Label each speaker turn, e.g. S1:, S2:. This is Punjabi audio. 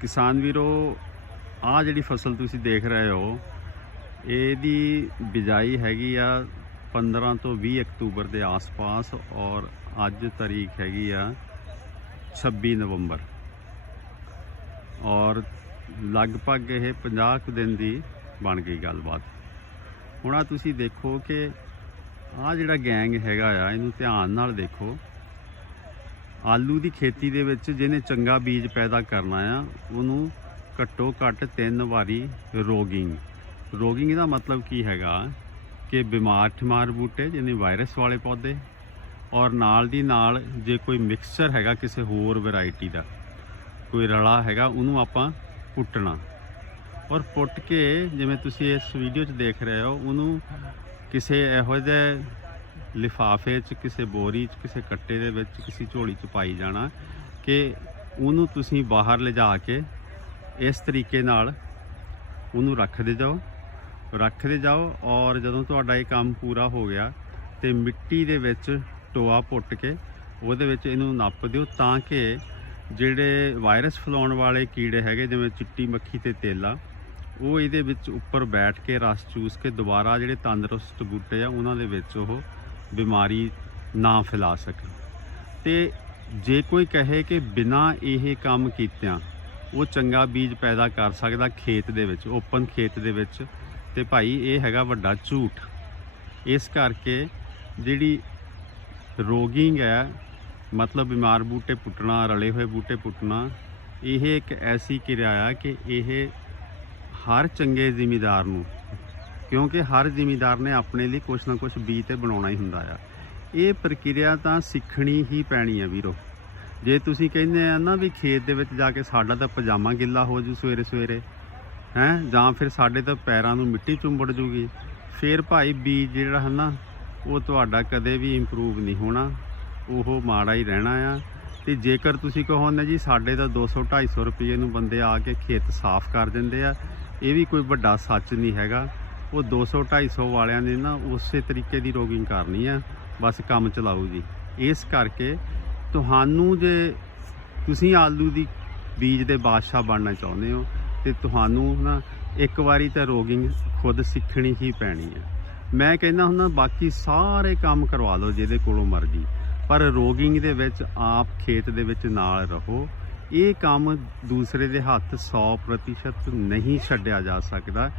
S1: ਕਿਸਾਨ ਵੀਰੋ ਆ ਜਿਹੜੀ ਫਸਲ ਤੁਸੀਂ ਦੇਖ ਰਹੇ ਹੋ, ਇਹਦੀ ਬਿਜਾਈ ਹੈਗੀ ਆ 15 ਤੋਂ 20 ਅਕਤੂਬਰ ਦੇ ਆਸ-ਪਾਸ ਔਰ ਅੱਜ ਤਾਰੀਖ ਹੈਗੀ ਆ 26 ਨਵੰਬਰ। ਔਰ ਲਗਭਗ ਇਹ 50 ਕੁ ਦਿਨ ਦੀ ਬਣ ਗਈ ਗੱਲਬਾਤ। ਹੁਣ ਆ ਤੁਸੀਂ ਦੇਖੋ ਕਿ ਆ ਜਿਹੜਾ ਗੈਂਗ ਹੈਗਾ ਆ, ਇਹਨੂੰ ਧਿਆਨ ਨਾਲ ਦੇਖੋ। ਆਲੂ ਦੀ ਖੇਤੀ ਦੇ ਵਿੱਚ ਜਿਹਨੇ ਚੰਗਾ ਬੀਜ ਪੈਦਾ ਕਰਨਾ ਆ, ਉਹਨੂੰ ਘੱਟੋ ਘੱਟ ਤਿੰਨ ਵਾਰੀ ਰੋਗਿੰਗ। ਰੋਗਿੰਗ ਦਾ ਮਤਲਬ ਕੀ ਹੈਗਾ ਕਿ ਬਿਮਾਰ ਠਮਾਰ ਬੂਟੇ, ਜਿਹਨੇ ਵਾਇਰਸ ਵਾਲੇ ਪੌਦੇ, ਔਰ ਨਾਲ ਦੀ ਨਾਲ ਜੇ ਕੋਈ ਮਿਕਸਚਰ ਹੈਗਾ ਕਿਸੇ ਹੋਰ ਵੈਰਾਈਟੀ ਦਾ, ਕੋਈ ਰਲਾ ਹੈਗਾ, ਉਹਨੂੰ ਆਪਾਂ ਪੁੱਟਣਾ ਔਰ ਪੁੱਟ ਕੇ ਜਿਵੇਂ ਤੁਸੀਂ ਇਸ ਵੀਡੀਓ 'ਚ ਦੇਖ ਰਹੇ ਹੋ, ਉਹਨੂੰ ਕਿਸੇ ਇਹੋ ਜਿਹੇ ਲਿਫਾਫੇ 'ਚ, ਕਿਸੇ ਬੋਰੀ 'ਚ, ਕਿਸੇ ਕੱਟੇ ਦੇ ਵਿੱਚ, ਕਿਸੇ ਝੋਲੀ 'ਚ ਪਾਈ ਜਾਣਾ ਕਿ ਉਹਨੂੰ ਤੁਸੀਂ ਬਾਹਰ ਲਿਜਾ ਕੇ ਇਸ ਤਰੀਕੇ ਨਾਲ ਉਹਨੂੰ ਰੱਖਦੇ ਜਾਓ। ਰੱਖਦੇ ਜਾਓ ਔਰ ਜਦੋਂ ਤੁਹਾਡਾ ਇਹ ਕੰਮ ਪੂਰਾ ਹੋ ਗਿਆ ਤੇ ਮਿੱਟੀ ਦੇ ਵਿੱਚ ਟੋਆ ਪੁੱਟ ਕੇ ਉਹਦੇ ਵਿੱਚ ਇਹਨੂੰ ਨੱਪ ਦਿਓ ਤਾਂ ਕਿ ਜਿਹੜੇ ਵਾਇਰਸ ਫੈਲਾਉਣ ਵਾਲੇ ਕੀੜੇ ਹੈਗੇ, ਜਿਵੇਂ ਚਿੱਟੀ ਮੱਖੀ ਤੇ ਤੇਲਾ, ਉਹ ਇਹਦੇ ਵਿੱਚ ਉੱਪਰ ਬੈਠ ਕੇ, ਰਸ ਚੂਸ ਕੇ ਦੁਬਾਰਾ ਜਿਹੜੇ ਤੰਦਰੁਸਤ ਬੂਟੇ ਆ, ਉਹਨਾਂ ਦੇ ਵਿੱਚ ਉਹ ਬਿਮਾਰੀ ਨਾ ਫੈਲਾ ਸਕਣ ਤੇ ਜੇ ਕੋਈ ਕਹੇ ਕਿ ਬਿਨਾ ਇਹ ਕੰਮ ਕੀਤਿਆਂ ਉਹ ਚੰਗਾ ਬੀਜ ਪੈਦਾ ਕਰ ਸਕਦਾ ਖੇਤ ਦੇ ਵਿੱਚ, ਓਪਨ ਖੇਤ ਦੇ ਵਿੱਚ, ਤੇ ਭਾਈ ਇਹ ਹੈਗਾ ਵੱਡਾ ਝੂਠ। ਇਸ ਕਰਕੇ ਜਿਹੜੀ ਰੋਗਿੰਗ ਹੈ, ਮਤਲਬ ਬਿਮਾਰ ਬੂਟੇ ਪੁੱਟਣਾ, ਰਲੇ ਹੋਏ ਬੂਟੇ ਪੁੱਟਣਾ, ਇਹ ਇੱਕ ਐਸੀ ਕਿਰਿਆ ਆ ਕਿ ਇਹ ਹਰ ਚੰਗੇ ਜ਼ਿਮੀਦਾਰ ਨੂੰ ਕਿਉਂਕਿ ਹਰ ਜ਼ਿਮੀਦਾਰ ਨੇ ਆਪਣੇ ਲਈ ਕੁਛ ਨਾ ਕੁਛ ਬੀਜ ਤੇ ਬਣਾਉਣਾ ਹੀ ਹੁੰਦਾ ਆ। ਇਹ ਪ੍ਰਕਿਰਿਆ ਤਾਂ ਸਿੱਖਣੀ ਹੀ ਪੈਣੀ ਆ ਵੀਰੋ। ਜੇ ਤੁਸੀਂ ਕਹਿੰਦੇ ਆ ਨਾ ਵੀ ਖੇਤ ਦੇ ਵਿੱਚ ਜਾ ਕੇ ਸਾਡਾ ਤਾਂ ਪਜਾਮਾ ਗਿੱਲਾ ਹੋ ਜੂ ਸਵੇਰੇ ਸਵੇਰੇ, ਹੈ, ਜਾਂ ਫਿਰ ਸਾਡੇ ਤਾਂ ਪੈਰਾਂ ਨੂੰ ਮਿੱਟੀ ਚੁੰਬੜ ਜੂਗੀ, ਫਿਰ ਭਾਈ ਬੀਜ ਜਿਹੜਾ ਹੈ ਨਾ ਉਹ ਤੁਹਾਡਾ ਕਦੇ ਵੀ ਇੰਪਰੂਵ ਨਹੀਂ ਹੋਣਾ, ਉਹ ਮਾੜਾ ਹੀ ਰਹਿਣਾ ਆ। ਤੇ ਜੇਕਰ ਤੁਸੀਂ ਕਹੋ ਨਾ ਜੀ, ਸਾਡੇ ਤਾਂ 200 250 ਰੁਪਏ ਨੂੰ ਬੰਦੇ ਆ ਕੇ ਖੇਤ ਸਾਫ਼ ਕਰ ਦਿੰਦੇ ਆ, ਇਹ ਵੀ ਕੋਈ ਵੱਡਾ ਸੱਚ ਨਹੀਂ ਹੈਗਾ। ਉਹ 200 250 ਵਾਲਿਆਂ ਨੇ ਨਾ ਉਸੇ ਤਰੀਕੇ ਦੀ ਰੋਗਿੰਗ ਕਰਨੀ ਆ, ਬਸ ਕੰਮ ਚਲਾਓ ਜੀ। ਇਸ ਕਰਕੇ ਤੁਹਾਨੂੰ ਜੇ ਤੁਸੀਂ ਆਲੂ ਦੀ ਬੀਜ ਦੇ ਬਾਦਸ਼ਾਹ ਬਣਨਾ ਚਾਹੁੰਦੇ ਹੋ, ਤੇ ਤੁਹਾਨੂੰ ਨਾ ਇੱਕ ਵਾਰੀ ਤਾਂ ਰੋਗਿੰਗ ਖੁਦ ਸਿੱਖਣੀ ਹੀ ਪੈਣੀ ਹੈ ਮੈਂ ਕਹਿੰਦਾ ਹੁੰਦਾ, ਬਾਕੀ ਸਾਰੇ ਕੰਮ ਕਰਵਾ ਲਓ ਜਿਹਦੇ ਕੋਲੋਂ ਮਰਜ਼ੀ, ਪਰ ਰੋਗਿੰਗ ਦੇ ਵਿੱਚ ਆਪ ਖੇਤ ਦੇ ਵਿੱਚ ਨਾਲ ਰਹੋ। ਇਹ ਕੰਮ ਦੂਸਰੇ ਦੇ ਹੱਥ 100% ਨਹੀਂ ਛੱਡਿਆ ਜਾ ਸਕਦਾ।